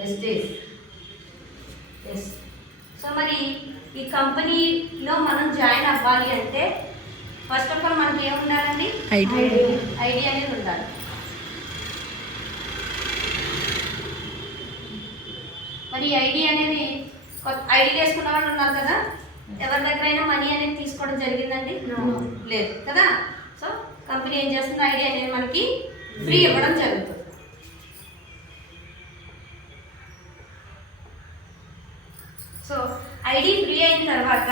Wastage. Yes. So మరి ఈ కంపెనీలో మనం జాయిన్ అవ్వాలి అంటే ఫస్ట్ ఆఫ్ ఆల్ మనకి ఏముండాలండి? ఐడి అనేది ఉండాలి. మరి ఐడి అనేది ఐడి చేసుకున్న వాళ్ళు ఉన్నారు కదా, ఎవరి దగ్గరైనా మనీ అనేది తీసుకోవడం జరిగిందండి? లేదు కదా. సో కంపెనీ ఏం చేస్తుంది, ఐడి అనేది మనకి ఫ్రీ ఇవ్వడం జరుగుతుంది. సో ఐడి ఫ్రీ అయిన తర్వాత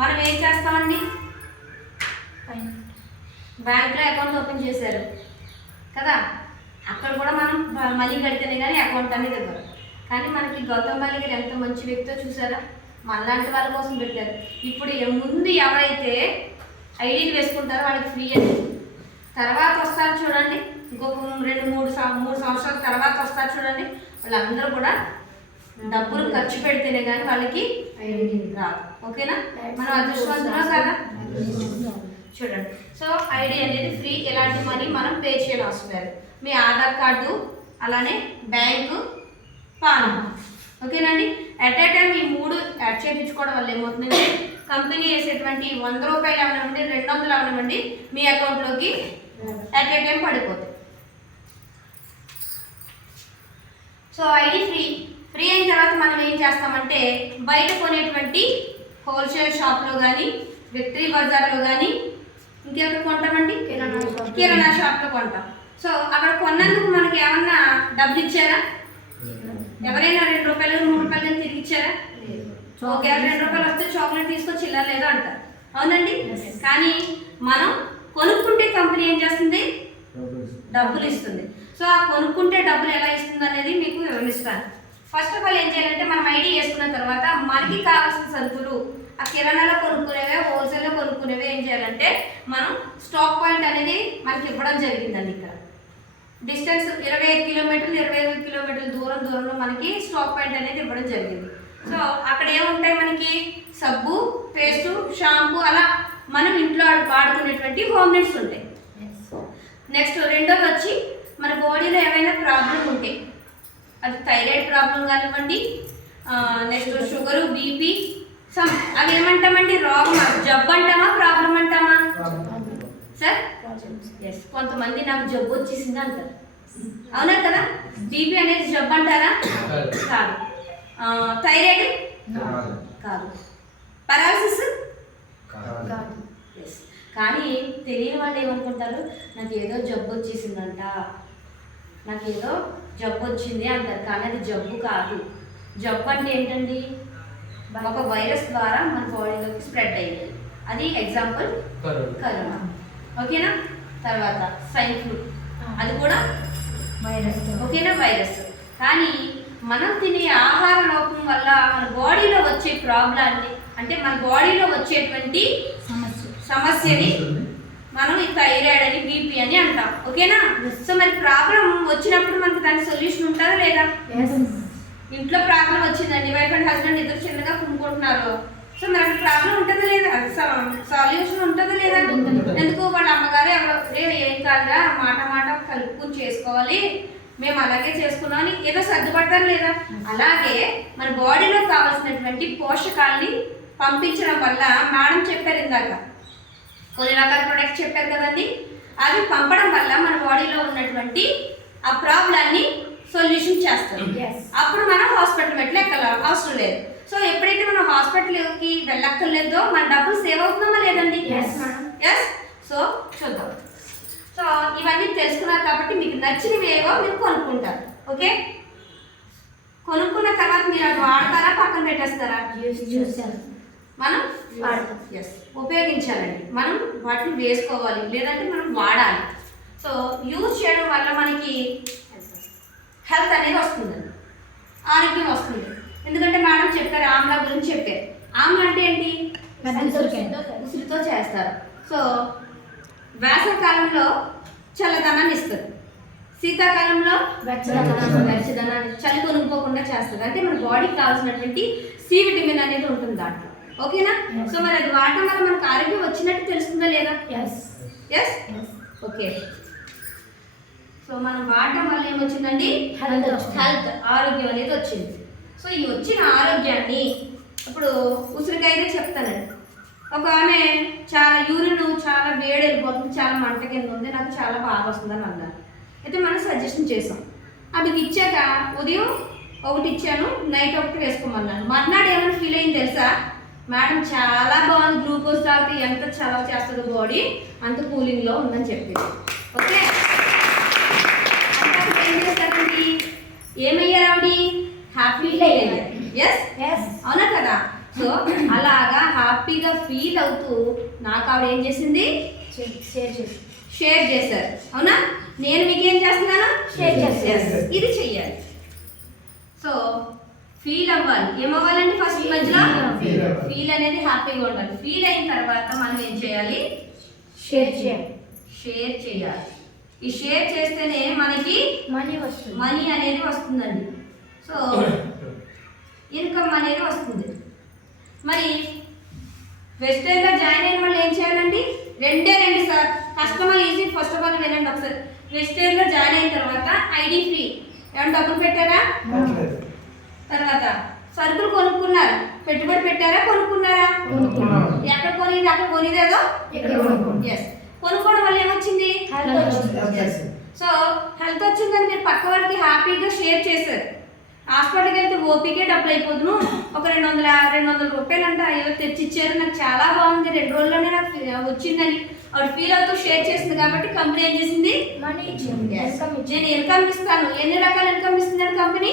మనం ఏం చేస్తామండి? బ్యాంక్లో అకౌంట్ ఓపెన్ చేశారు కదా, అక్కడ కూడా మనం మనీ కడితేనే కానీ అకౌంట్ అనేది ఇవ్వరు. కానీ మనకి గౌతమ్ బాలి గారు ఎంత మంచి వ్యక్తో చూసారా, మనలాంటి వాళ్ళ కోసం పెట్టారు. ఇప్పుడు ముందు ఎవరైతే ఐడీలు వేసుకుంటారో వాళ్ళకి ఫ్రీ అని, తర్వాత వస్తారు చూడండి, ఇంకొక 2-3 సంవత్సరాల తర్వాత వస్తారు చూడండి, వాళ్ళందరూ కూడా డబ్బులు ఖర్చు పెడితేనే కానీ వాళ్ళకి ఐడి రాదు. ఓకేనా? మనం అదృష్టవంతులం కదా. చూడండి, సో ఐడి అనేది ఫ్రీ. ఎలాంటి మనీ మనం పే చేయడం అవసరం లేదు. మీ ఆధార్ కార్డు, అలానే బ్యాంకు, పాన్. ఓకేనండి. అట్ ఏ టైం ఈ 3 యాడ్ చేయించుకోవడం వల్ల ఏమవుతుందంటే కంపెనీ వేసేటువంటి 100 రూపాయలు అవనివ్వండి, 200 అవనివ్వండి, మీ అకౌంట్లోకి అట్ ఏ టైం పడిపోతాయి. సో ఐడి ఫ్రీ అయిన తర్వాత మనం ఏం చేస్తామంటే బయట కొనేటువంటి హోల్సేల్ షాప్లో కానీ, విక్టరీ బజార్లో కానీ, ఇంకెక్కడ కొంటామండి? కిరాణా షాప్లో కొంటాం. సో అక్కడ కొన్నందుకు మనకి ఏమన్నా డబ్బులు ఇచ్చారా? ఎవరైనా 2 రూపాయలు 3 రూపాయలు తిరిగి ఇచ్చారా? ఓకే, 2 రూపాయలు వస్తే చాక్లెట్ తీసుకొచ్చి ఇలా లేదో అంటారు, అవునండి. కానీ మనం కొనుక్కుంటే కంపెనీ ఏం చేస్తుంది? డబ్బులు ఇస్తుంది. సో ఆ కొనుక్కుంటే డబ్బులు ఎలా ఇస్తుంది అనేది మీకు వివరిస్తాను. ఫస్ట్ ఆఫ్ ఆల్ ఏం చేయాలంటే మనం ఐడి వేసుకున్న తర్వాత మనకి కావాల్సిన సరుకులు ఆ కిరాణాలో కొనుక్కునేవే, హోల్సేల్లో కొనుక్కునేవే ఏం చేయాలంటే మనం స్టాక్ పాయింట్ అనేది మనకి ఇవ్వడం జరిగిందండి. ఇక్కడ డిస్టెన్స్ 25 కిలోమీటర్లు 25 కిలోమీటర్ల దూరంలో మనకి స్టాక్ పాయింట్ అనేది ఇవ్వడం జరిగింది. సో అక్కడ ఏముంటాయి మనకి? సబ్బు, పేస్టు, షాంపూ, అలా మనం ఇంట్లో వాడుకునేటువంటి హోమ్ నీడ్స్ ఉంటాయి. నెక్స్ట్ రెండోది వచ్చి మన బాడీలో ఏమైనా ప్రాబ్లం ఉంటే, అది థైరాయిడ్ ప్రాబ్లం కానివ్వండి, నెక్స్ట్ షుగరు, బీపీ, అవి ఏమంటామండి? రోగం, జబ్బు అంటామా, ప్రాబ్లం అంటామా సార్? ఎస్. కొంతమంది నాకు జబ్బు వచ్చేసింది అంటారు, అవునా కదా. బీపీ అనేది జబ్బు అంటారా? కాదు. థైరాయిడ్ కాదు. పారాలసిస్ కాదు. ఎస్. కానీ తెలియని వాళ్ళు ఏమనుకుంటారు, నాకు ఏదో జబ్బు వచ్చేసిందంట, నాకు ఏదో జబ్బు వచ్చింది అంటారు. కానీ అది జబ్బు కాదు. జబ్బు అంటే ఏంటండి? ఒక వైరస్ ద్వారా మన బాడీలోకి స్ప్రెడ్ అయ్యింది. అది ఎగ్జాంపుల్ కరోనా. ఓకేనా? తర్వాత స్వైన్ ఫ్లూ, అది కూడా వైరస్. ఓకేనా? వైరస్. కానీ మనం తినే ఆహార లోపం వల్ల మన బాడీలో వచ్చే ప్రాబ్లాన్ని, అంటే మన బాడీలో వచ్చేటువంటి సమస్యని మనం ఈ థైరాయిడ్ అని, బీపీ అని అంటాం. ఓకేనా? సో మరి ప్రాబ్లం వచ్చినప్పుడు మనకు దానికి సొల్యూషన్ ఉంటుందా లేదా? ఇంట్లో ప్రాబ్లం వచ్చిందండి, వైఫ్ అండ్ హస్బెండ్ ఇద్దరు చిన్నగా కుమ్ముకుంటున్నారు. సో మరి అక్కడ ప్రాబ్లం ఉంటుందా లేదా? సొల్యూషన్ ఉంటుందా లేదా? ఎందుకు? వాళ్ళ అమ్మగారు ఎవరో ఏం కాదురా, మాట కలుపుకుని చేసుకోవాలి, మేము అలాగే చేసుకున్నాం అని ఏదో సర్దుపడతారు లేదా? అలాగే మన బాడీలో కావాల్సినటువంటి పోషకాలని పంపించడం వల్ల మేడం చెప్పారు ఇందాక, కొన్ని రకాల ప్రొడక్ట్స్ చెప్పారు కదండి, అవి పంపడం వల్ల మన బాడీలో ఉన్నటువంటి ఆ ప్రాబ్లాన్ని సొల్యూషన్ చేస్తాం. అప్పుడు మనం హాస్పిటల్ మెట్లు ఎక్కాలి అవసరం లేదు. సో ఎప్పుడైతే మనం హాస్పిటల్కి వెళ్ళక్కర్లేదో మన డబ్బులు సేవ్ అవుతున్నామా లేదండి? ఎస్. సో చూద్దాం. సో ఇవన్నీ తెలుసుకున్నారు కాబట్టి మీకు నచ్చినవి ఏవో మీరు కొనుక్కుంటారు. ఓకే, కొనుక్కున్న తర్వాత మీరు అది వాడతారా, పక్కన పెట్టేస్తారా? మనం వాడతాం. ఎస్, ఉపయోగించాలండి. మనం వాటిని వేసుకోవాలి, లేదంటే మనం వాడాలి. సో యూజ్ చేయడం వల్ల మనకి హెల్త్ అనేది వస్తుందండి, ఆరోగ్యం వస్తుంది. ఎందుకంటే మేడం చెప్పారు, ఆమ్లా గురించి చెప్పారు. ఆమ్లా అంటే ఏంటి? ఉసిరితో చేస్తారు. సో వేసవికాలంలో చల్లదనాన్ని ఇస్తుంది, శీతాకాలంలో వెచ్చదనాన్ని, చలి కొనుక్కోకుండా చేస్తుంది. అంటే మన బాడీకి కావాల్సినటువంటి సి విటమిన్ అనేది ఉంటుంది దాంట్లో. ఓకేనా? సో మరి అది వాడటం వల్ల మనకు ఆరోగ్యం వచ్చినట్టు తెలుస్తుందా లేదా? ఎస్. ఓకే. సో మనం వాడటం వల్ల ఏమొచ్చిందండి? హెల్త్, ఆరోగ్యం అనేది వచ్చింది. సో ఈ వచ్చిన ఆరోగ్యాన్ని ఇప్పుడు ఉసిరికాయనే చెప్తానండి. ఒక ఆమె చాలా యూరిన్ చాలా వేడి వెళ్ళిపోతుంది, చాలా మంట కింద ఉంది, నాకు చాలా బాధ వస్తుందని అన్నారు. అయితే మనం సజెషన్ చేసాం. ఆమెకి ఇచ్చాక ఉదయం ఒకటి ఇచ్చాను, నైట్ ఒకటి వేసుకోమన్నాను. మర్నాడు ఏమైనా ఫీల్ అయింది తెలుసా? మేడం చాలా బాగుంది, గ్లూకోజ్ తాగితే ఎంత చలవ చేస్తుంది బాడీ, అంత కూలింగ్లో ఉందని చెప్పింది. ఓకే, అంటే ఏం చేస్తారండి? ఏమయ్యారు ఆవిడ? హ్యాపీ ఫీల్ అయ్యారు. ఎస్, అవునా కదా? సో అలాగా హ్యాపీగా ఫీల్ అవుతూ నాకు ఆవిడ ఏం చేసింది? షేర్ చేశారు. అవునా? నేను మీకు ఏం చేస్తున్నాను? షేర్ చేస్తాను. ఇది చెయ్యాలి. సో ఫీల్ అవ్వాలి. ఏమవ్వాలండి? ఫస్ట్ మధ్యలో ఫీల్ అనేది హ్యాపీగా ఉండాలి. ఫీల్ అయిన తర్వాత మనం ఏం చేయాలి? షేర్ చేయాలి. ఈ షేర్ చేస్తేనే మనకి మనీ అనేది వస్తుందండి. సో ఇన్కమ్ అనేది వస్తుంది. మరి వెస్టర్న్లో జాయిన్ అయిన వాళ్ళు ఏం చేయాలండి? రెండు sir. Customer easy. First of all వినండి ఒకసారి. వెస్టర్న్లో జాయిన్ అయిన తర్వాత ఐడి ఫ్రీ. ఏమైనా డబ్బులు పెట్టారా? తర్వాత సరుకులు కొనుక్కున్నారు. పెట్టుబడి పెట్టారా? కొనుక్కున్నారా? ఎక్కడ కొనిది? అక్కడ కొనిదేదో. ఎస్, కొనుక్కోవడం వల్ల ఏమొచ్చింది? సో హెల్త్ వచ్చిందని మీరు పక్క వాళ్ళకి హ్యాపీగా షేర్ చేశారు. హాస్పిటల్కి వెళ్తే ఓపీకే డబ్బులు అయిపోదును. ఒక 200 రూపాయలు అంట ఏదో తెచ్చిచ్చారు, నాకు చాలా బాగుంది, 2 రోజుల్లోనే నాకు వచ్చిందని ఆవిడ ఫీల్ అవుతూ షేర్ చేసింది. కాబట్టి కంపెనీ ఏం చేసింది? మనీ ఇచ్చింది. నేను ఇన్కమ్ ఇస్తాను. ఎన్ని రకాల ఇన్కమ్ ఇస్తుందండి కంపెనీ?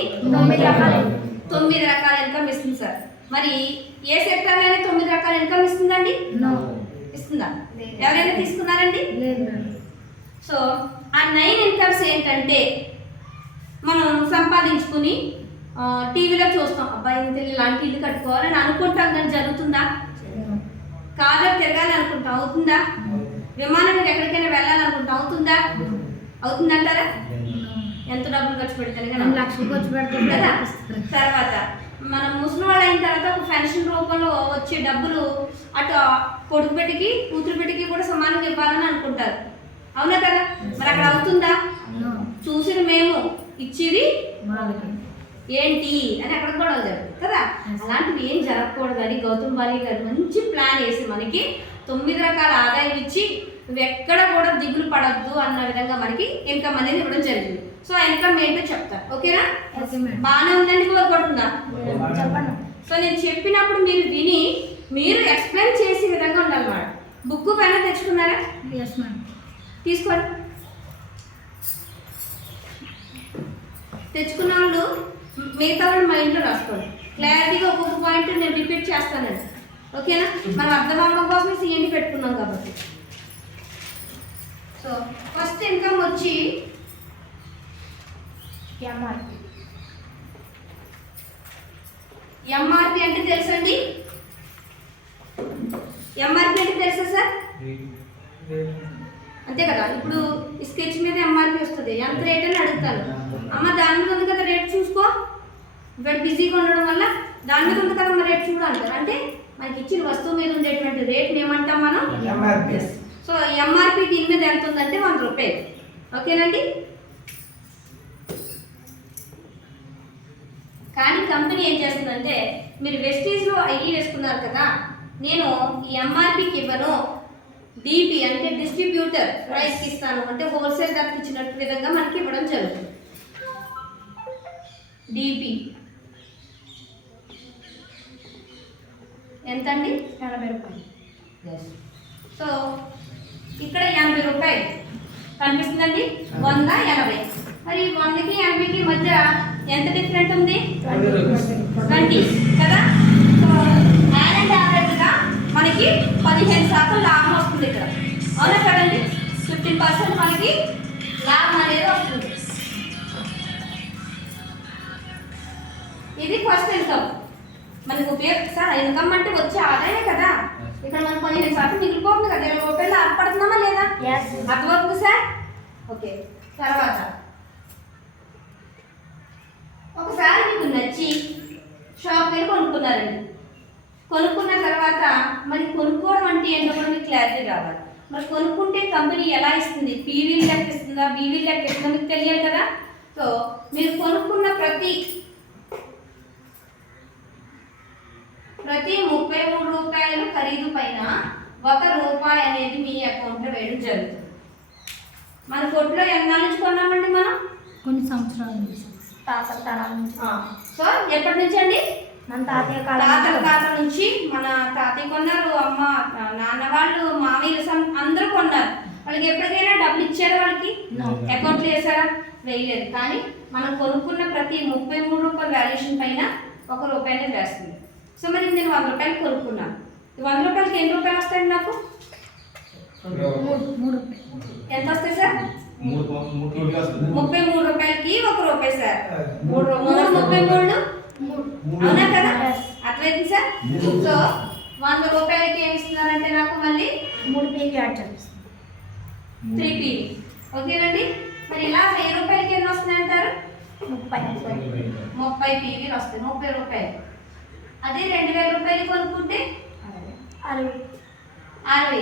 9 రకాల ఇన్కమ్ ఇస్తుంది సార్. మరి ఏ సెక్టర్ అయినా 9 రకాల ఇన్కమ్ ఇస్తుందండి? ఇస్తుందా? ఎవరైనా తీసుకున్నారండి? సో ఆ 9 ఇన్కమ్స్ ఏంటంటే మనం సంపాదించుకుని టీవీలో చూస్తాం, అబ్బాయి ఇంత ఇలాంటి ఇల్లు కట్టుకోవాలని అనుకుంటాం, కానీ జరుగుతుందా? కారులో తిరగాలి అనుకుంటాం, అవుతుందా? విమానం మీద ఎక్కడికైనా వెళ్ళాలనుకుంటాం, అవుతుందా? అవుతుందంటారా? ఎంత డబ్బులు ఖర్చు పెడతాను కదా, లక్షలు ఖర్చు పెడతాం కదా. తర్వాత మనం ముసలి వాళ్ళు అయిన తర్వాత ఒక పెన్షన్ రూపంలో వచ్చే డబ్బులు అటు కొడుకు బిడ్డకి కూతురు బిడ్డకి కూడా సమానంగా ఇవ్వాలని అనుకుంటారు, అవునా కదా? మరి అక్కడ అవుతుందా? చూసిన మేము ఇచ్చేది ఏంటి అని అక్కడ కూడా జరుగుతుంది కదా. అలాంటివి ఏం జరగకూడదు అని గౌతమ్ బాలి గారు మంచి ప్లాన్ వేసి మనకి 9 రకాల ఆదాయం ఇచ్చి నువ్వు ఎక్కడ కూడా దిగులు పడద్దు అన్న విధంగా మనకి ఇన్కమ్ అనేది ఇవ్వడం జరిగింది. సో ఆ ఇన్కమ్ ఏంటో చెప్తా, ఓకేనా? బాగానే ఉందండి, కోరుకుంటుందా? చెప్పండి. సో నేను చెప్పినప్పుడు మీరు విని మీరు ఎక్స్ప్లెయిన్ చేసే విధంగా ఉండాలన్నమాట. బుక్ పైన తెచ్చుకున్నారా? తీసుకోండి. తెచ్చుకున్న వాళ్ళు మిగతా వాళ్ళు మైండ్లో రాసుకోండి. క్లారిటీగా ఒక్కొక్క పాయింట్ నేను రిపీట్ చేస్తానండి, ఓకేనా? మనం అర్థం అవ్వడం కోసమే సిఎండి పెట్టుకున్నాం కాబట్టి. సో ఫస్ట్ ఇన్కమ్ వచ్చి ఎంఆర్పి అంటే తెలుసండి? ఎంఆర్పి అంటే తెలుసా సార్? అంతే కదా. ఇప్పుడు స్కెచ్ మీద ఎంఆర్పి వస్తుంది, ఎంత రేట్ అని అడుగుతాను. అమ్మ దాని మీద ఉంది కదా రేట్ చూసుకో, ఇక్కడ బిజీగా ఉండడం వల్ల దాని మీద ఉంది కదా రేట్ చూడాలంటారు. అంటే మనకి ఇచ్చిన వస్తువు మీద ఉండేటువంటి రేట్ని ఏమంటాం మనం? సో ఎంఆర్పి దీని మీద ఎంత ఉందంటే 100 రూపాయలు, ఓకేనండి? కానీ కంపెనీ ఏం చేస్తుందంటే మీరు వెస్టీజ్లో ఐడి వేసుకున్నారు కదా, నేను ఈ ఎంఆర్పికి ఇవ్వను, డిపి అంటే డిస్ట్రిబ్యూటర్ ప్రైస్కి ఇస్తాను అంటే హోల్సేల్ ధరకు ఇచ్చినట్టు విధంగా మనకి ఇవ్వడం జరుగుతుంది. డిపి ఎంత అండి? 80 రూపాయలు. సో ఇక్కడ 80 రూపాయలు కనిపిస్తుందండి. 100, 80. మరి 100కి 80కి మధ్య ఎంత డిఫరెంట్ ఉంది? 20 కదా. సో యావరేజ్గా మనకి 15% లాభం వస్తుంది ఇక్కడ, అవునా కదండి? 15% మనకి లాభం అనేది వస్తుంది. ఇది ఫస్ట్ ఇన్కమ్. మనకు సార్ ఇన్కమ్ అంటే వచ్చే ఆదాయమే కదా. ఇక్కడ మనకు 15% మిగిలిపోతుంది కదా, 20 రూపాయలు లాభపడుతున్నామా లేదా? అర్థమవుతుంది సార్? ఓకే. తర్వాత ఒకసారి మీకు నచ్చి షాప్ మీద కొనుక్కున్నారండి. కొనుక్కున్న తర్వాత మరి కొనుక్కోవడం అంటే ఏంటో కూడా మీకు క్లారిటీ రావాలి. మరి కొనుక్కుంటే కంపెనీ ఎలా ఇస్తుంది? పీవీలు లెక్క ఇస్తుంది, వస్తుందా, బీవీ లెక్క ఇస్తుందా మీకు తెలియాలి కదా. సో మీరు కొనుక్కున్న ప్రతి 33 రూపాయలు ఖరీదు పైన ₹1 అనేది మీ అకౌంట్లో వేయడం జరుగుతుంది. మన కొట్లో ఎన్నాళ్ళ నుంచి కొన్నామండి మనం? కొన్ని సంవత్సరాల నుంచి, తాతల తరాల నుంచి. సో ఎప్పటి నుంచి అండి? మన తాతయ్య తాతల నుంచి. మన తాతయ్య కొన్నారు, అమ్మ నాన్న వాళ్ళు, మామయ్యలు అందరూ కొన్నారు. వాళ్ళకి ఎప్పటికైనా డబ్బులు ఇచ్చారా? వాళ్ళకి అకౌంట్లో వేసారా? వేయలేదు. కానీ మనం కొనుక్కున్న ప్రతి 33 రూపాయల వాల్యుయేషన్ పైన ₹1 వేస్తుంది. సో మరి నేను ₹100 కొనుక్కున్నాను. ₹100కి ఎన్ని రూపాయలు వస్తాయండి నాకు? 3 ఎంత వస్తాయి సార్? 33 రూపాయలకి ₹1 సార్. 33 అవునా కదా? అట్లయితే సార్. సో ₹100కి ఏమి ఇస్తున్నారంటే నాకు మళ్ళీ 3 PV యాడ్ చేస్తారు. 3 PV. ఓకేనండి. మరి ఇలా ₹1000కి ఎన్ని వస్తున్నాయి అంటారు? 30 PVలు వస్తాయి. ₹30. అదే ₹2000 కొనుక్కుంటే 60.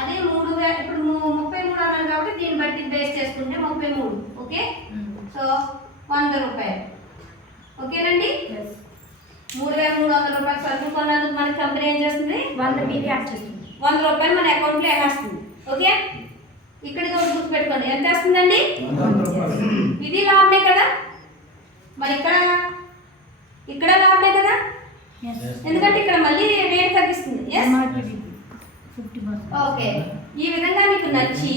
అదే 3000. ఇప్పుడు 33 అన్నాను కాబట్టి దీన్ని బట్టి బేస్ చేసుకుంటే 33. ఓకే. సో ₹100. ఓకేనండి. ₹3300 సరుకు కొన్నందుకు మన కంపెనీ ఏం చేస్తుంది? 100 PV యాడ్ చేస్తుంది. ₹100 మన అకౌంట్లో వేస్తుంది. ఓకే. ఇక్కడ గుర్తుపెట్టుకోండి, ఎంత వస్తుందండి? ఇది లాభమే కదా. మరి ఇక్కడ లాభమే కదా, ఎందుకంటే ఇక్కడ మళ్ళీ రేట్ తగ్గిస్తుంది. ఓకే. ఈ విధంగా మీకు నచ్చి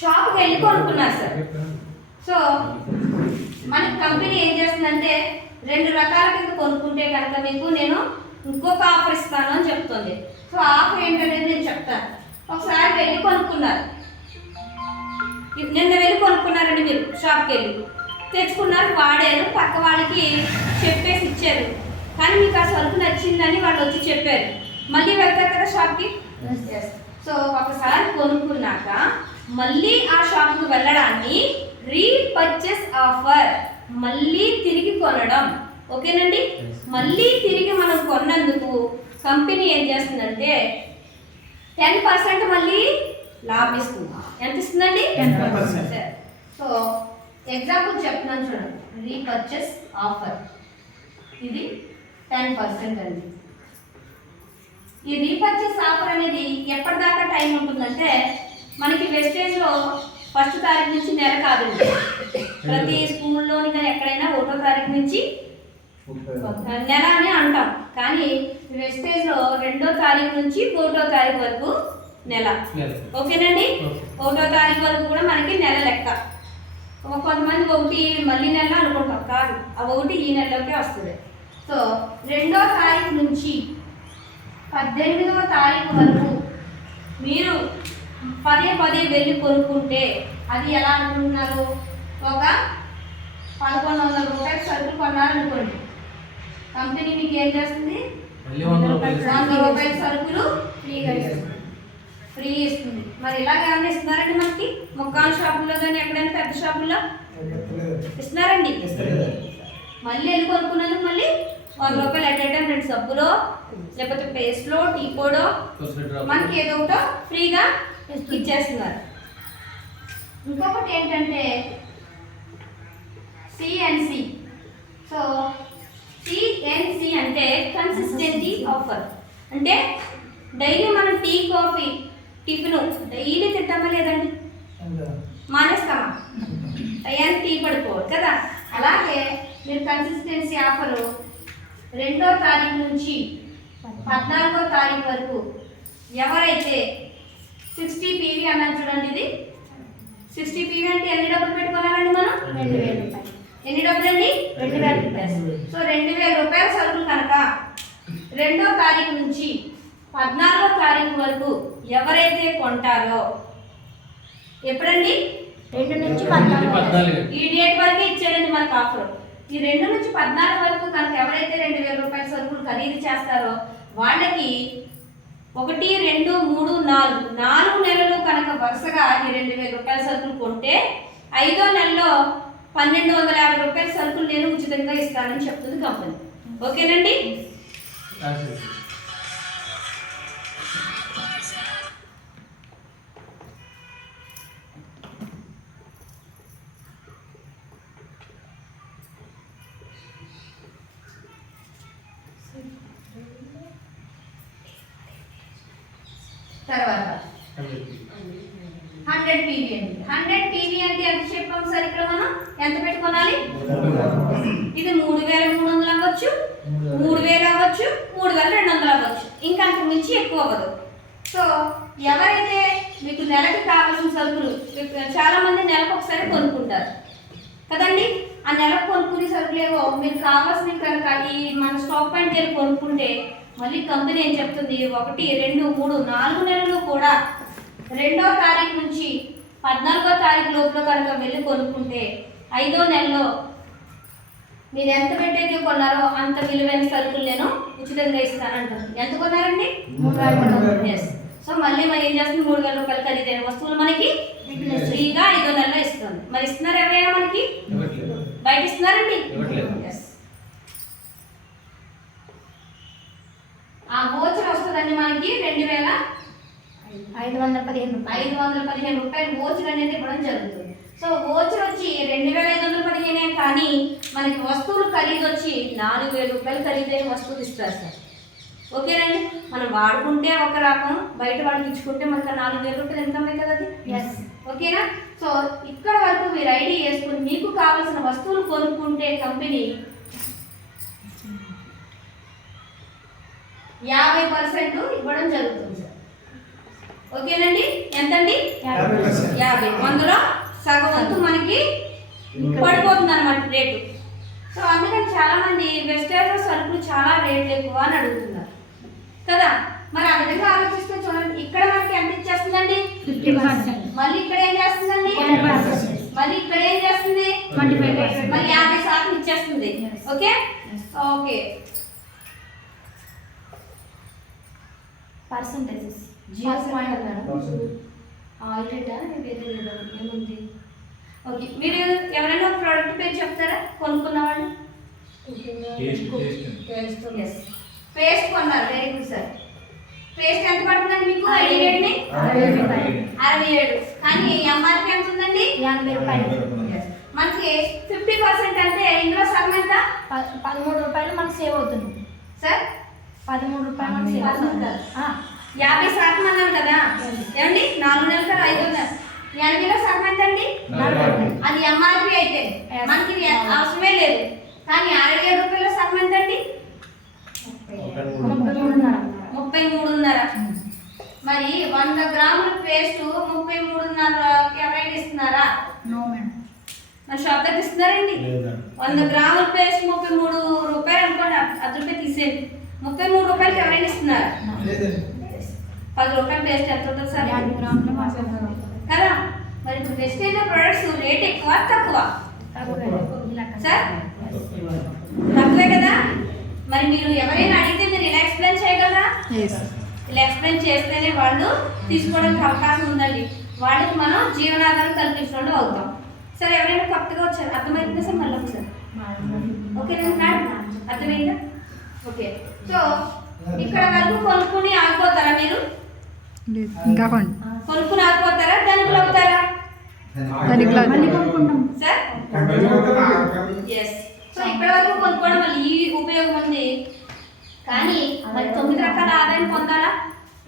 షాప్కి వెళ్ళి కొనుక్కున్నారు సార్. సో మన కంపెనీ ఏం చేస్తుందంటే 2 రకాల కింద కొనుక్కుంటే కనుక మీకు నేను ఇంకొక ఆఫర్ ఇస్తాను అని చెప్తుంది. సో ఆఫర్ ఏంటనేది నేను చెప్తాను. ఒకసారి వెళ్ళి కొనుక్కున్నారు, నిన్న వెళ్ళి కొనుక్కున్నారండి మీరు షాప్కి వెళ్ళి తెచ్చుకున్నారు, వాడారు, పక్క వాళ్ళకి చెప్పేసి ఇచ్చారు. కానీ మీకు ఆ సరుకు నచ్చిందని వాళ్ళు వచ్చి చెప్పారు. మళ్ళీ వెళ్తారు కదా షాప్కి. సో ఒకసారి కొనుక్కున్నాక మళ్ళీ ఆ షాప్కి వెళ్ళడాన్ని రీపర్చేస్ ఆఫర్, మళ్ళీ తిరిగి కొనడం. ఓకేనండి. మళ్ళీ తిరిగి మనం కొన్నందుకు కంపెనీ ఏం చేస్తుందంటే 10% మళ్ళీ లాభిస్తుంది. ఎంత ఇస్తుందండి? 10%. సో ఎగ్జాంపుల్ చెప్తున్నాను చూడండి. రీపర్చేస్ ఆఫర్ ఇది 10% అండి. ఈ రీపర్చేస్ ఆఫర్ అనేది ఎప్పటిదాకా టైం ఉంటుందంటే మనకి వెస్టేజ్లో 1వ తారీఖు నుంచి నెల కాదు. ప్రతి స్కూల్లోని కానీ ఎక్కడైనా 1వ తారీఖు నుంచి నెల అని అంటాం. కానీ వెస్టేజ్లో 2వ తారీఖు నుంచి 1వ తారీఖు వరకు నెల. ఓకేనండి. 1వ తారీఖు వరకు కూడా మనకి నెల లెక్క. కొంతమంది 1 మళ్ళీ నెల అనుకుంటాం, కాదు, ఆ 1 ఈ నెలలోకే వస్తుంది. సో 2వ తారీఖు నుంచి 18వ తారీఖు వరకు మీరు పదే వెళ్ళి కొనుక్కుంటే అది ఎలా అనుకుంటున్నారు? ఒక ₹1100 సరుకులు కొన్నారనుకోండి, కంపెనీ మీకు ఏం చేస్తుంది? ₹100 సరుకులు ఫ్రీ ఇస్తుంది. మరి ఇలాగ ఏమైనా ఇస్తున్నారండి మనకి? ముక్కాల షాపుల్లో కానీ ఎక్కడైనా పెద్ద షాపుల్లో ఇస్తున్నారండి. మళ్ళీ వెళ్ళి కొనుక్కున్నందుకు మళ్ళీ ₹100 అట్ టైం 2 సబ్బులో లేకపోతే పేస్ట్లో టీ పొడో మనకి ఏదో ఒకటో ఫ్రీగా ఇచ్చేస్తున్నారు. ఇంకొకటి ఏంటంటే CNC. సో CNC అంటే కన్సిస్టెన్సీ ఆఫర్. అంటే డైలీ మనం టీ కాఫీ టిఫిన్ డైలీ తింటామా లేదండి? మానేస్తామా? టయానికి టీ పడిపోవాలి కదా. అలాగే మీరు కన్సిస్టెన్సీ ఆఫరు 2వ తారీఖు నుంచి 14వ తారీఖు వరకు ఎవరైతే 60 PV అన్నాను చూడండి. ఇది 60 PV అంటే ఎన్ని డబ్బులు పెట్టుకోవాలండి మనం? ₹2000. ఎన్ని డబ్బులు అండి? ₹2000. సో ₹2000 సరుకులు కనుక 2వ తారీఖు నుంచి 14వ తారీఖు వరకు ఎవరైతే కొంటారో, ఎప్పుడండి? 2 నుంచి 14 ఈ డేట్ వరకే ఇచ్చాడండి మనకు ఆఫర్. ఈ 2 నుంచి 14 వరకు కనుక ఎవరైతే ₹2000 సరుకులు ఖరీదు చేస్తారో వాళ్ళకి 1, 2, 3, 4 నెలలు కనుక వరుసగా ఈ ₹2000 సరుకులు కొంటే 5వ నెలలో ₹1250 సరుకులు నేను ఉచితంగా ఇస్తానని చెప్తుంది కంపెనీ. ఓకేనండి. తర్వాత 100 PV అండి. 100 PV అంటే ఎంత చెప్పాము సార్ ఇక్కడ మనం ఎంత పెట్టుకోవాలి? ఇది 3300 అవ్వచ్చు, 3000 అవ్వచ్చు, 3200 అవ్వచ్చు, ఇంకా అంతకు మించి ఎక్కువ అవ్వదు. సో ఎవరైతే మీకు నెలకి కావాల్సిన సరుకులు, చాలా మంది నెలకు ఒకసారి కొనుక్కుంటారు కదండి, ఆ నెలకు కొనుక్కునే సరుకులేవో మీరు కావాల్సినవి కనుక ఈ మన స్టాక్ పాయింట్కి వెళ్ళి కొనుక్కుంటే మళ్ళీ కంపెనీ ఏం చెప్తుంది, 1, 2, 3, 4 నెలలు కూడా 2వ తారీఖు నుంచి 14వ తారీఖు లోపల కనుక వెళ్ళి కొనుక్కుంటే 5వ నెలలో మీరు ఎంత పెట్టయితే కొన్నారో అంత విలువైన సరుకులు నేను ఉచితంగా ఇస్తానంటారు. ఎంత కొన్నారండి? 3000. ఎస్. సో మళ్ళీ మనం ఏం చేస్తుంది, 3000 రూపాయలు ఖరీదైన వస్తువులు మనకి ఫ్రీగా 5వ నెలలో ఇస్తుంది. మరి ఇస్తున్నారు ఎవరైనా మనకి? బయట ఇస్తున్నారండి? ఎస్. ఆ వోచర్ వస్తుందండి మనకి 2515 రూపాయలు వోచర్ అనేది ఇవ్వడం జరుగుతుంది. సో వోచర్ వచ్చి 2515 కానీ మనకి వస్తువులు ఖరీదు వచ్చి 4000 రూపాయలు ఖరీదైన వస్తువులు ఇస్తారు సార్. ఓకేనండి, మనం వాడుకుంటే ఒక రకం, బయట వాళ్ళకి ఇచ్చుకుంటే మనకు 4000 రూపాయలు ఎంత అవుతుంది కదా అది. ఎస్. ఓకేనా? సో ఇక్కడ వరకు మీరు ఐడి వేసుకుని మీకు కావాల్సిన వస్తువులు కొనుక్కుంటే కంపెనీ 50% ఇవ్వడం జరుగుతుంది సార్. ఓకేనండి, ఎంతండి? 50. అందులో సగం వంతు మనకి పడిపోతుంది అనమాట రేటు. సో అందుకని చాలా మంది వెస్టర్న్ సరుకులు చాలా రేట్లు ఎక్కువ అని అడుగుతున్నారు కదా. మరి ఆ విధంగా ఆలోచిస్తే చూడండి, ఇక్కడ మనకి ఎంత ఇచ్చేస్తుందండి? 50%. మళ్ళీ ఇక్కడ ఏం చేస్తుందండి? 10%. మళ్ళీ ఇక్కడ ఏం చేస్తుంది? 25%. మరి 50% ఇచ్చేస్తుంది. Okay okay. పర్సంటేజెస్ 0.1 ఆల్రెడీ వేరే ఏముంది? ఓకే, మీరు ఎవరైనా ప్రోడక్ట్ పేరు చెప్తారా కొనుక్కున్న వాళ్ళు? పేస్ట్ కొన్నారు, వెరీ గుడ్ సార్. పేస్ట్ ఎంత పడుతుందండి మీకు? 67. కానీ ఎంఆర్పి ఎంత ఉందండి? 50 రూపాయలు. మనకి 50% అంటే ఇందులో సగం ఎంత? 13 రూపాయలు మనకు సేవ్ అవుతుంది సార్. 13 రూపాయలు మనకు సేవ్ అవుతుంది. 50% అన్నారు కదా ఏమండి? 4 నెలలు కదా 5 నెలలు. 80లో సగం ఎంత అండి? 40. అది ఎంఆర్పి అయితే మనకి అవసరమే లేదు. కానీ 67 రూపాయల సగం ఎంత అండి? 33.5. మరి 100 గ్రాముల పేస్ట్ 33.5 ఎవరైనా ఇస్తున్నారా? No madam. మన షాప్ దగ్గర ఇస్తున్నారండి? 100 గ్రాముల పేస్ట్ 33 రూపాయలు అనుకోండి, 10 రూపాయలు తీసేయండి. 33 రూపాయలకి ఎవరైనా ఇస్తున్నారా? 10 రూపాయల పేస్ట్ ఎంత ఉంటుంది సార్? 50 గ్రాములు కదా. మరి ఇప్పుడు వెస్టేజ్ ప్రొడక్ట్స్ రేట్ ఎక్కువ తక్కువ సార్? తక్కువే కదా. మరి మీరు ఎవరైనా అడిగితే మీరు ఇలా ఎక్స్ప్లెయిన్ చేయగలరా? ఇలా ఎక్స్ప్లెయిన్ చేస్తేనే వాళ్ళు తీసుకోవడానికి అవకాశం ఉందండి. వాళ్ళకి మనం జీవనాధారం కల్పించడం అవుతాం. సరే, ఎవరైనా కొత్తగా వచ్చారు, అర్థమైందా సార్? మళ్ళీ ఒకసారి ఓకేనా? అర్థమైందా? ఓకే. సో ఇక్కడ వరకు కొనుక్కుని ఆగిపోతారా మీరు? ఇంకా కొనుక్కుని ఆగిపోతారా? ధనికులు అవుతారా సార్? ఎస్. సో ఇక్కడ వరకు కొనుక్కోవడం వల్ల ఈ ఉపయోగం ఉంది. కానీ మరి 9 రకాల ఆదాయం పొందాలా?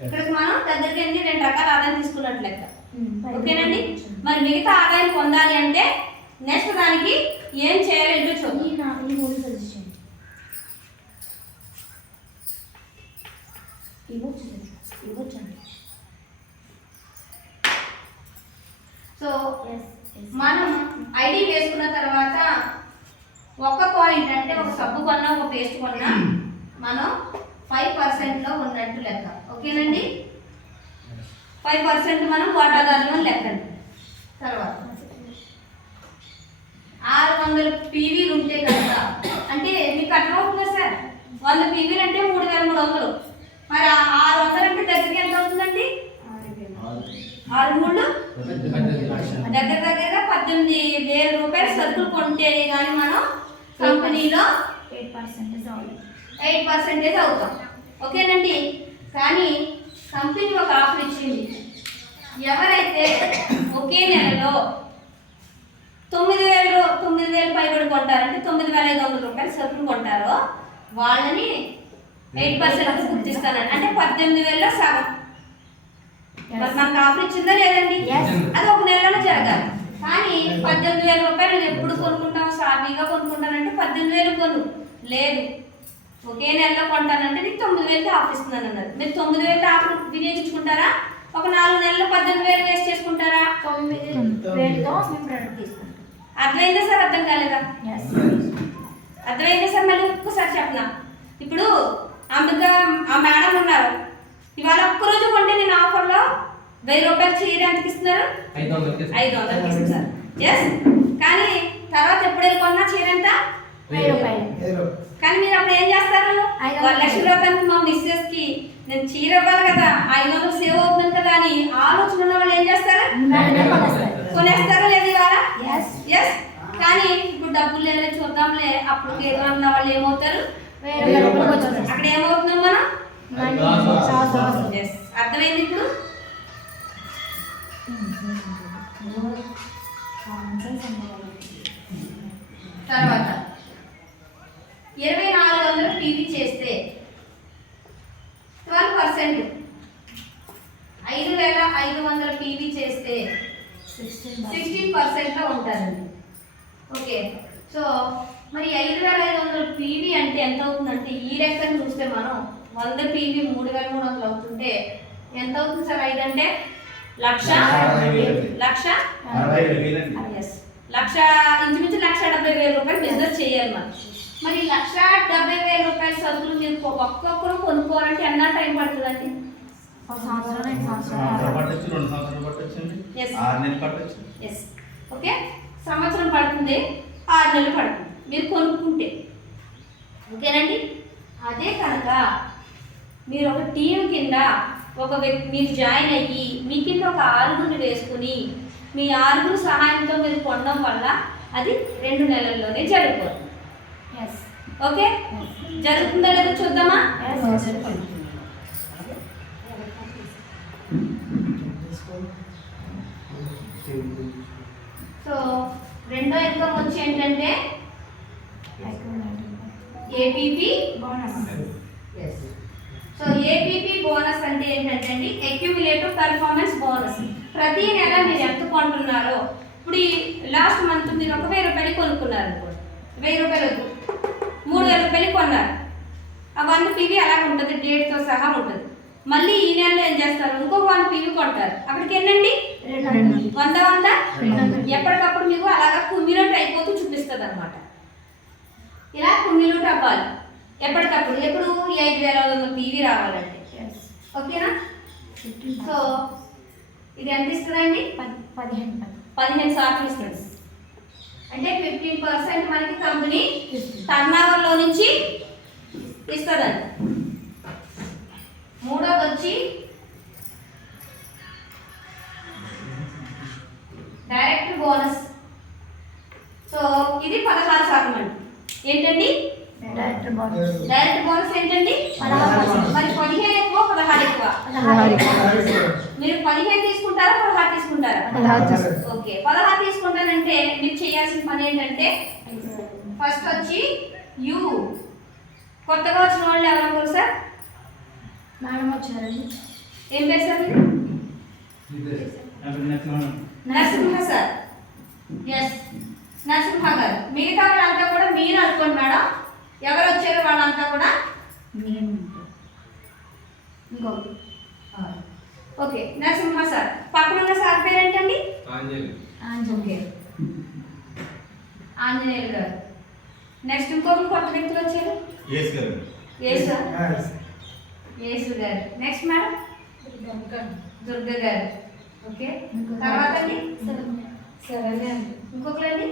ఇక్కడికి మనం దగ్గరికి వెళ్ళి 2 రకాల ఆదాయం తీసుకున్నట్లు లెక్క. ఓకేనండి. మరి మిగతా ఆదాయం పొందాలి అంటే నెక్స్ట్ దానికి ఏం చేయాలి ఏంటో చూద్దాం. సో మనం ఐడి వేసుకున్న తర్వాత ఒక పాయింట్ అంటే ఒక సబ్బు కొన్నా ఒక పేస్ట్ కొన్నా మనం 5%లో ఉన్నట్టు లెక్క. ఓకేనండి, 5% మనం వాటాదారులను లెక్కండి. తర్వాత 600 పీవీలు ఉంటే కనుక అంటే మీకు అర్థమవుతుందా సార్? 100 పీవీలు అంటే 3300. మరి 600 అంటే దగ్గరికి ఎంత అవుతుందండి? 6 దగ్గరగా 18,000 రూపాయలు సరుకులు కొంటే కానీ మనం కంపెనీలో 8% అవుతాం. ఓకేనండి. కానీ కంపెనీ ఒక ఆఫర్ ఇచ్చింది. ఎవరైతే ఒకే నెలలో 9,000 పైబడి కొంటారంటే 9,500 రూపాయలు సరుకులు కొంటారో వాళ్ళని 8% గుర్తిస్తానండి. అంటే 18,000లో సగం. మరి మనకు ఆఫర్ ఇచ్చిందా లేదండి? Yes. అది ఒక నెలలో జరగాలి. కానీ 18,000 రూపాయలు ఎప్పుడు కొనుక్కుంటాం? సాఫీగా కొనుక్కుంటానంటే 18,000 కొను. లేదు, ఒకే నెలలో కొంటానంటే నీకు 9,000కి ఆఫర్ ఇస్తున్నాను అన్నారు. మీరు 9,000 ఆఫర్ వినియోగించుకుంటారా? ఒక 4 నెలలు 18,000 వేస్ట్ చేసుకుంటారా? 9,000తో మేము ప్రోడక్ట్ తీసుకుంటాం. అర్థమైందా సార్? అర్థం కాలేదా? ఎస్. అర్థమైందా సార్? మళ్ళీ ఒక్కసారి చెప్పనా. ఇప్పుడు అందుగా ఆ మేడం ఉన్నారు, ఇవాళ ఒక్కరోజు కొంటే నేను ఆఫర్లో 1000 రూపాయలు చీర ఎంతకి ఇస్తున్నారు? 500కి ఇస్తున్నారు. ఎస్. కానీ తర్వాత ఎప్పుడు వెళ్ళుకున్నా చీర ఎంత? 1000 రూపాయలు. కానీ మీరు అప్పుడు ఏం చేస్తారు? 1,00,000 రూపాయలకి మా మిస్సెస్ కి నేను చీర ఇవ్వాలి కదా, 500 సేవ్ అవుతుంది కదా అని ఆలోచన ఉన్న వాళ్ళు ఏం చేస్తారు? కొనేస్తారా లేదు ఇవాళ? Yes. ఎస్. కానీ ఇప్పుడు డబ్బులు లేదని చూద్దాంలే అప్పుడు ఏదో అన్న వాళ్ళు ఏమవుతారు? 1000 రూపాయలు వచ్చేస్తారు. అక్కడ ఏమవుతున్నాం మనం? Yes. అర్థమైంది ఇప్పుడు? తర్వాత 2,400 పీవీ చేస్తే 12%, 5,500 పీవీ చేస్తే 16% ఉంటారండి. ఓకే. సో మరి 5,500 పీవీ అంటే ఎంత అవుతుందంటే ఈ లెక్కను చూస్తే మనం 100 పీవీ 3,300 అవుతుంటే ఎంత అవుతుంది సార్? 5 అంటే 1,70,000 ఇంచుమించు 1,70,000 రూపాయలు బిజినెస్ చేయాలి మనం. మరి 1,70,000 రూపాయల సరుకులు మీరు ఒక్కొక్కరు కొనుక్కోవాలంటే ఎన్న టైం పడుతుందండి? ఎస్. ఓకే, సంవత్సరం పడుతుంది, 6 నెలలు పడుతుంది మీరు కొనుక్కుంటే. ఓకేనండి. అదే కనుక మీరు ఒక టీం కింద ఒక వ్యక్తి మీరు జాయిన్ అయ్యి మీ కింద ఒక 6గురిని వేసుకుని మీ 6గురు సహాయంతో మీరు కొనడం వల్ల అది 2 నెలల్లోనే జరుగుతుంది. ఎస్. ఓకే, జరుగుతుందా లేదో చూద్దామా? సో రెండో ఇన్కమ్ వచ్చి ఏంటంటే APP bonus. Yes. So APP bonus అంటే ఏంటంటే అండి అక్యుములేటివ్ పెర్ఫార్మెన్స్ బోనస్. ప్రతి నెల మీరు ఎంత కొంటున్నారో, ఇప్పుడు ఈ లాస్ట్ మంత్ మీరు ఒక 1,000 రూపాయలు కొనుక్కున్నారు అనుకోండి, 1,000 రూపాయలు వద్దు, 3,000 రూపాయలు కొన్నారు. ఆ 1 పీవీ అలాగ ఉంటుంది, డేట్తో సహా ఉంటుంది. మళ్ళీ ఈ నెలలో ఏం చేస్తారు? ఇంకొక 1 పీవీ కొంటారు. అక్కడికి ఎన్నండి? 100 ఎప్పటికప్పుడు మీకు అలాగా కుమ్మిలోట్ అయిపోతూ చూపిస్తుంది అనమాట. ఇలా కుమ్మిలోట్ అవ్వాలి ఎప్పటికప్పుడు. ఎప్పుడు 5,500 పీవీ రావాలంటే. ఓకేనా? సో ఇది ఎంత ఇస్తుందండి? 15 శాతం ఇస్తుంది. అంటే 15% మనకి కంపెనీ టర్నోవర్లో నుంచి ఇస్తుందండి. మూడోది వచ్చి డైరెక్ట్ బోనస్. సో ఇది 16% అండి. ఏంటండి? Direct bonus. డైరెక్ట్ బోనస్ ఏంటండి? 16%. మరి 15 ఎక్కువ 16 ఎక్కువ? మీరు 15 తీసుకుంటారా 16 తీసుకుంటారా? ఓకే, 16 తీసుకుంటానంటే మీరు చేయాల్సిన పని ఏంటంటే ఫస్ట్ వచ్చి యూ కొత్తగా వచ్చిన వాళ్ళు ఎవరు సార్? మేడం వచ్చారండి. ఏం పేరు sir? Narasimha sir. Yes, Narasimha garu. మిగతా వాళ్ళంతా కూడా మీరు అనుకోండి మేడం. ఎవరు వచ్చారు వాళ్ళంతా కూడా ఇంకో. Okay, Narasimha sir. పక్కన ఉన్న సార్ పేరు ఏంటండి? ఓకే, ఆంజనేయులు గారు. నెక్స్ట్ ఇంకొకరు కొత్త వ్యక్తులు వచ్చారు. యేసు గారు. నెక్స్ట్ మేడం దుర్గ గారు. ఓకే, తర్వాత అండి సరే ఇంకొకరండి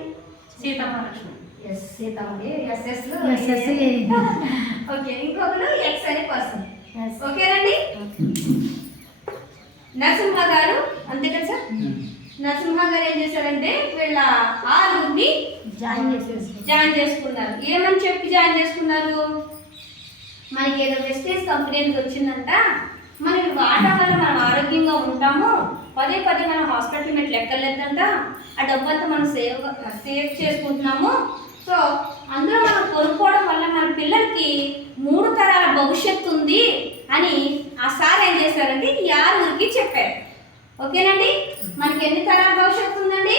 Seethamahalakshmi. Yes, Seethamma. Yes yes. Okay, ఇంకొకరు ఎక్స్ అనే పర్సన్. ఓకేనండి. నరసింహ గారు అంతే కదా సార్? నరసింహ గారు ఏం చేశారంటే వీళ్ళ 6గురిని జాయిన్ చేసుకున్నారు. ఏమని చెప్పి జాయిన్ చేసుకున్నారు? మనకి ఏదో వెస్టేజ్ కంపెనీ వచ్చిందంట, మనకి వాడటం వల్ల మనం ఆరోగ్యంగా ఉంటాము, పదే మనం హాస్పిటల్ మెట్లు ఎక్కర్లేదంట, ఆ డబ్బు అంతా మనం సేవ్ చేసుకుంటున్నాము. సో అందులో మనం కొనుక్కోవడం వల్ల మన పిల్లలకి 3 తరాల భవిష్యత్తు ఉంది అని ఆ సార్ ఏం చేశారంటే ఈ 6గురికి చెప్పారు. ఓకేనండి, మనకి ఎన్ని తరాల భవిష్యత్తు ఉందండి?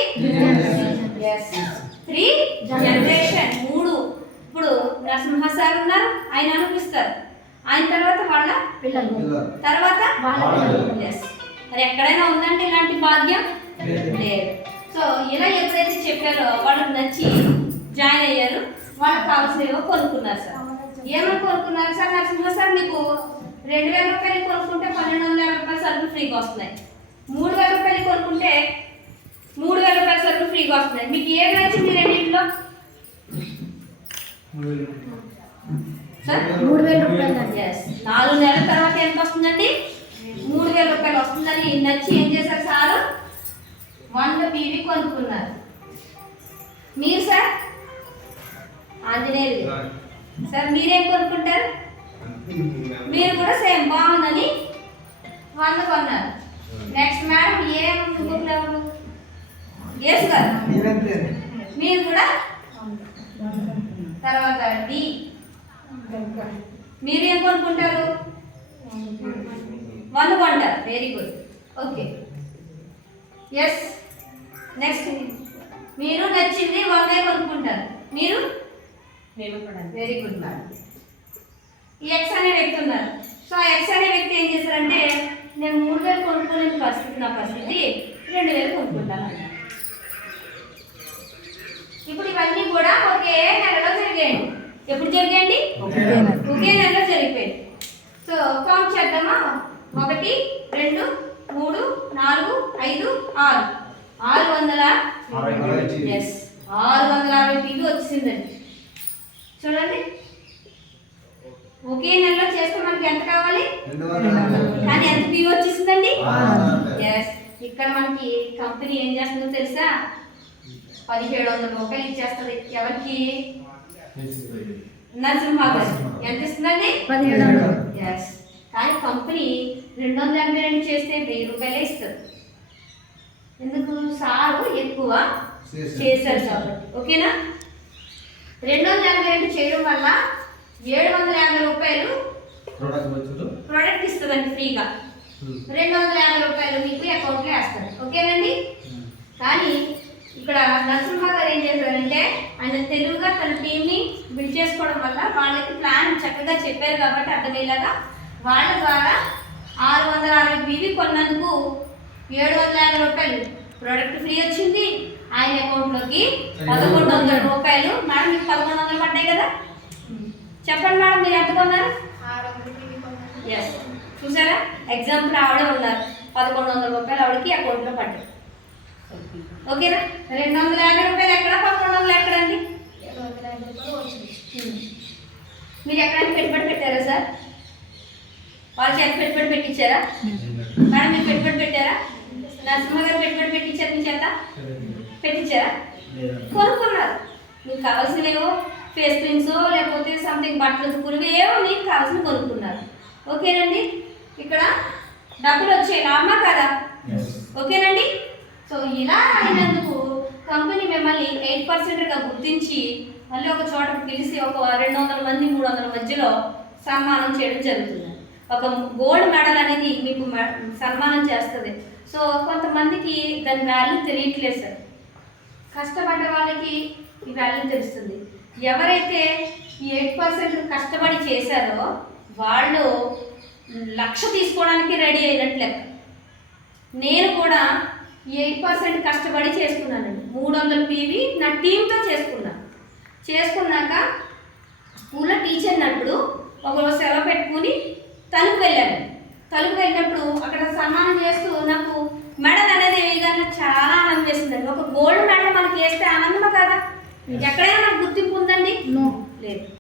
Yes, 3 generation, 3. ఇప్పుడు నరసింహ సార్ ఉన్నారు, ఆయన అనిపిస్తారు, ఆయన తర్వాత వాళ్ళ పిల్లలు తర్వాత వాళ్ళ పిల్లలు. ఎస్. మరి ఎక్కడైనా ఉందంటే ఇలాంటి భాగ్యం లేదు. సో ఇలా ఎప్పుడైతే చెప్పారో వాళ్ళకి నచ్చి జాయిన్ అయ్యారు, వాళ్ళకి కావాల్సినవి కొనుక్కున్నారు సార్. ఏమని కొనుక్కున్నారు సార్? నరసింహ సార్ మీకు 2000 రూపాయలు కొనుక్కుంటే 1250 రూపాయల సరుకులు ఫ్రీగా వస్తున్నాయి. 3000 రూపాయలు కొనుక్కుంటే 3000 రూపాయల సరుకులు ఫ్రీగా వస్తున్నాయి. మీకు ఏది నచ్చింది రెండింటిలో సార్? 3000 రూపాయలు అండి. ఎస్. 4 నెలల తర్వాత ఎంత వస్తుందండి? 3000 రూపాయలు వస్తుందని నచ్చి ఏం చేశారు సార్? 100 PV కొనుక్కున్నారు. మీరు సార్? ఆంజనేయులు సార్ మీరేం కొనుక్కుంటారు? మీరు కూడా సేమ్ బాగుందని 100 కొన్నారు. నెక్స్ట్ మేడం ఏం ఇంకొకరు? ఎస్ గారు మీరు కూడా. తర్వాత డి మీరేం కొనుక్కుంటారు? 100 కొంటారు. Very good. Okay. Yes. Next మీరు నచ్చింది 100 కొనుక్కుంటారు. మీరు? Very good madam. ఈ ఎక్స్ అనే వ్యక్తి ఉన్నారు. సో ఆ ఎక్స్ అనే వ్యక్తి ఏం చేశారంటే నేను 3000 కొనుక్కోలేని పరిస్థితి, నా పరిస్థితి 2000 కొనుక్కుంటాను. ఇప్పుడు ఇవన్నీ కూడా ఒకే నెలలో జరిగాయండి. ఎప్పుడు జరిగాయండి? ఒకే నెలలో జరిగిపోయాయి. సో కౌంట్ చేద్దామా? 1 2 3 4 5 6 660. ఎస్, 660 PV వచ్చిందండి. చూడండి, ఒకే నెలలో చేస్తే మనకి ఎంత కావాలి? కానీ ఎంత PV వచ్చేసిందండి? ఎస్. ఇక్కడ మనకి కంపెనీ ఏం చేస్తుందో తెలుసా? 1700 రూపాయలు ఇచ్చేస్తుంది. ఎవరికి? నరసింహ గారు. ఎంత ఇస్తుందండి? 1700. ఎస్. కానీ కంపెనీ 282 చేస్తే 1000 రూపాయలే ఇస్తుంది. ఎందుకు? సారు ఎక్కువ చేశారు కాబట్టి. ఓకేనా? 282 చేయడం వల్ల 750 రూపాయలు ప్రోడక్ట్ ఇస్తుందండి ఫ్రీగా. 250 రూపాయలు మీకు అకౌంట్లో వేస్తారు. ఓకేనండి? కానీ ఇక్కడ నరసింహ గారు ఏం చేశారంటే ఆయన తెలుగుగా తన టీంని బిల్డ్ చేసుకోవడం వల్ల వాళ్ళకి ప్లాన్ చక్కగా చెప్పారు కాబట్టి అర్థమయ్యేలాగా వాళ్ళ ద్వారా 660 PV కొన్నందుకు 750 రూపాయలు ప్రోడక్ట్ ఫ్రీ వచ్చింది. ఆయన అకౌంట్లోకి 1100 రూపాయలు. మేడం మీకు 1100 పడ్డాయి కదా? చెప్పండి మేడం, మీరు ఎంత కొన్నారు? ఎస్. చూసారా, ఎగ్జాంపుల్ ఆవిడ ఉన్నారు, 1100 రూపాయలు ఆవిడకి అకౌంట్లో పడ్డాయి. ఓకేనా? 250 రూపాయలు ఎక్కడ, 1100 ఎక్కడండి? మీరు ఎక్కడైనా పెట్టుబడి పెట్టారా సార్? వాళ్ళ చేత పెట్టుబడి పెట్టించారా? మేడం మీరు పెట్టుబడి పెట్టారా? నరసింహ గారు పెట్టుబడి పెట్టించారు మీ చేత? పెట్టించారా? కొనుక్కున్నారు. మీకు కావాల్సినవేవో ఫేస్ క్రీమ్స్ లేకపోతే సంథింగ్ బట్టలు తుక్కులు ఏవో మీకు కావాల్సిన కొనుక్కున్నారు. ఓకేనండి? ఇక్కడ డబ్బులు వచ్చే లాభమా కదా? ఓకేనండి? సో ఇలా అయినందుకు కంపెనీ మిమ్మల్ని 8%గా గుర్తించి మళ్ళీ ఒక చోట పిలిచి ఒక 200 మంది 300 మధ్యలో సన్మానం చేయడం జరుగుతుంది. ఒక గోల్డ్ మెడల్ అనేది మీకు సన్మానం చేస్తుంది. సో కొంతమందికి దాని వాల్యూ తెలియట్లేదు సార్. కష్టపడ్డ వాళ్ళకి ఈ వాల్యూ తెలుస్తుంది. ఎవరైతే ఈ 8% కష్టపడి చేశారో వాళ్ళు 1,00,000 తీసుకోవడానికి రెడీ అయినట్లు లెక్క. నేను కూడా ఈ 8% కష్టపడి చేసుకున్నానండి. 300 PV నా టీంతో చేసుకున్నాక స్కూల్లో టీచర్ అన్నప్పుడు ఒకరోజు సెలవు పెట్టుకుని తలుపు వెళ్ళినప్పుడు అక్కడ సన్మానం చేస్తూ నాకు మెడల్ అనేది వేయగానే చాలా ఆనందం వేసిందండి. ఒక గోల్డ్ మెడల్ మనకి వేస్తే ఆనందమా కదా? ఎక్కడైనా నాకు గుర్తింపు ఉందండి? లేదు.